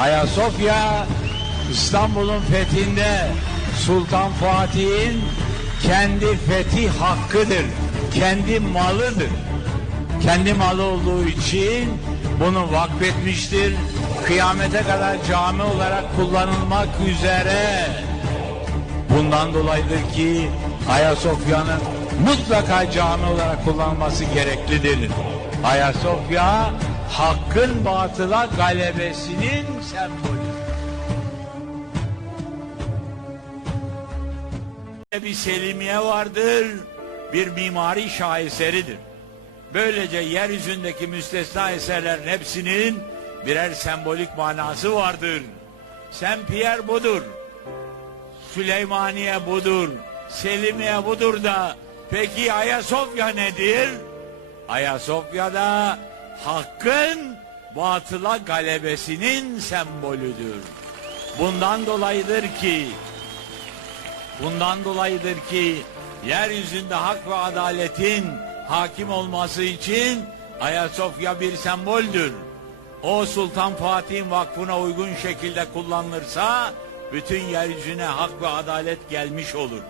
Ayasofya İstanbul'un fethinde Sultan Fatih'in kendi fetih hakkıdır. Kendi malıdır. Kendi malı olduğu için bunu vakfetmiştir. Kıyamete kadar cami olarak kullanılmak üzere. Bundan dolayıdır ki Ayasofya'nın mutlaka cami olarak kullanılması gereklidir. Ayasofya hakkın batıla galebesinin sembolü. Bir Selimiye vardır, bir mimari şaheseridir. Böylece yeryüzündeki müstesna eserlerin hepsinin birer sembolik manası vardır. Saint Pierre budur. Süleymaniye budur. Selimiye budur da peki Ayasofya nedir? Ayasofya'da hakkın batıla galebesinin sembolüdür. Bundan dolayıdır ki bundan dolayıdır ki yeryüzünde hak ve adaletin hakim olması için Ayasofya bir semboldür. O Sultan Fatih'in vakfına uygun şekilde kullanılırsa bütün yeryüzüne hak ve adalet gelmiş olur.